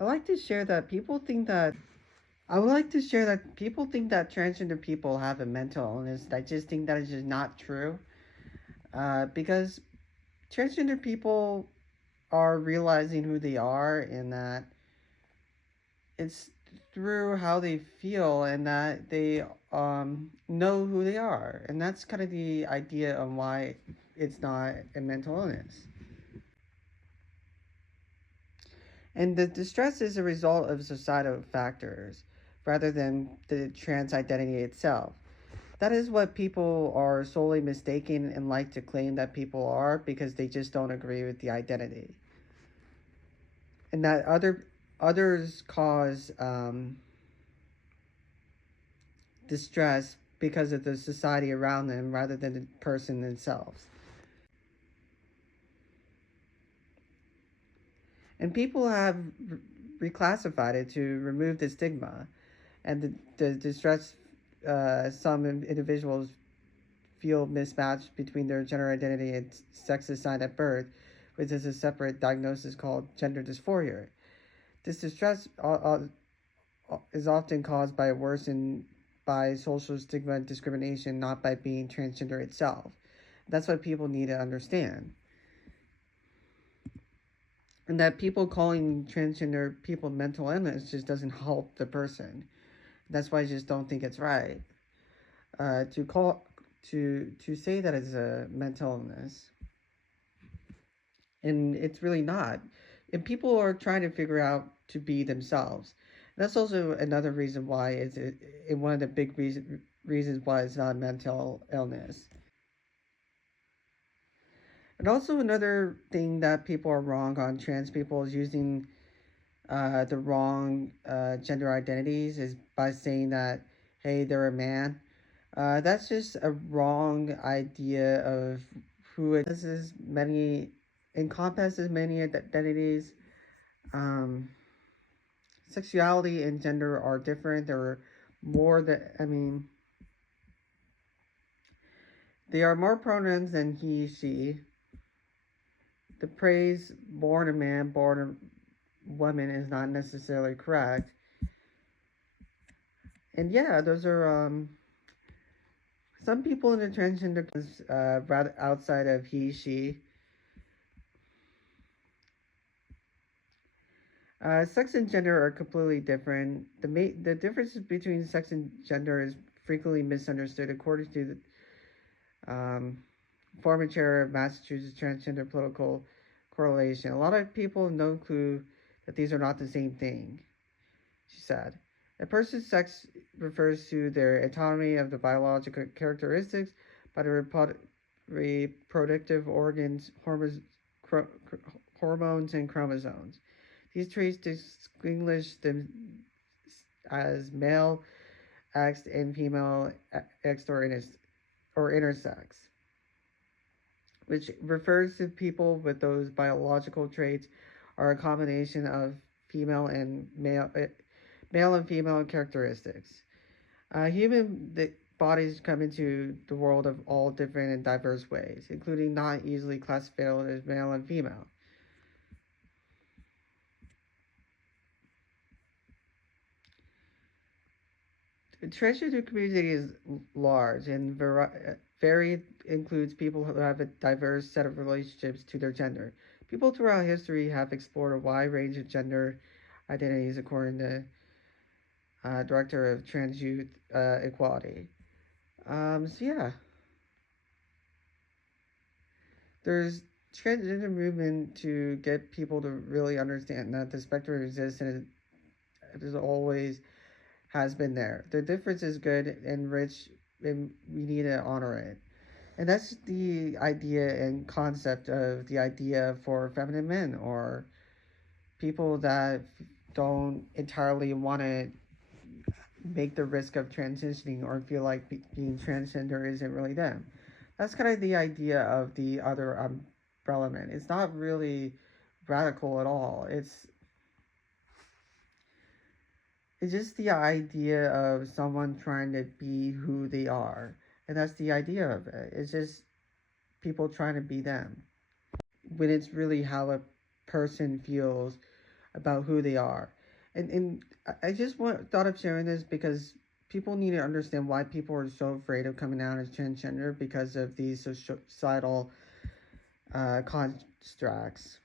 I like to share that people think that I would like to share that people think that transgender people have a mental illness. I just think that is just not true. Because transgender people are realizing who they are, and that it's through how they feel, and that they know who they are, and that's kind of the idea of why it's not a mental illness. And the distress is a result of societal factors rather than the trans identity itself. That is what people are solely mistaken and like to claim that people are, because they just don't agree with the identity. And that others cause distress because of the society around them rather than the person themselves. And people have reclassified it to remove the stigma and the distress. Some individuals feel mismatched between their gender identity and sex assigned at birth, which is a separate diagnosis called gender dysphoria. This distress is often caused by worsened by social stigma and discrimination, not by being transgender itself. That's what people need to understand. And that people calling transgender people mental illness just doesn't help the person. That's why I just don't think it's right. To call to say that it's a mental illness, and it's really not. And people are trying to figure out to be themselves. And that's also another reason why one of the big reasons why it's not a mental illness. And also another thing that people are wrong on trans people is using the wrong gender identities is by saying that, hey, they're a man. That's just a wrong idea of who it is. Many encompasses many identities. Um, Sexuality and gender are different. There are more that I mean, they are more pronouns than he, she. The praise born a man, born a woman is not necessarily correct. And yeah, those are some people in the transgender rather outside of he, she. Sex and gender are completely different. The differences between sex and gender is frequently misunderstood, according to the former chair of Massachusetts Transgender Political Correlation. A lot of people have no clue that these are not the same thing, she said. A person's sex refers to their autonomy of the biological characteristics by the reproductive organs, hormones, and chromosomes. These traits distinguish them as male X and female X or intersex, which refers to people with those biological traits are a combination of female and male and female characteristics. Human bodies come into the world of all different and diverse ways, including not easily classified as male and female. The transgender community is large and varied, includes people who have a diverse set of relationships to their gender. People throughout history have explored a wide range of gender identities, according to director of Trans Youth Equality. So yeah, there's transgender movement to get people to really understand that the spectrum exists, and it is always has been there. The difference is good and rich, and we need to honor it. And that's the idea and concept of the idea for feminine men, or people that don't entirely want to make the risk of transitioning or feel like being transgender isn't really them. That's kind of the idea of the other umbrella man. It's not really radical at all. It's just the idea of someone trying to be who they are. And that's the idea of it. It's just people trying to be them. When it's really how a person feels about who they are. And I just thought of sharing this because people need to understand why people are so afraid of coming out as transgender because of these societal constructs.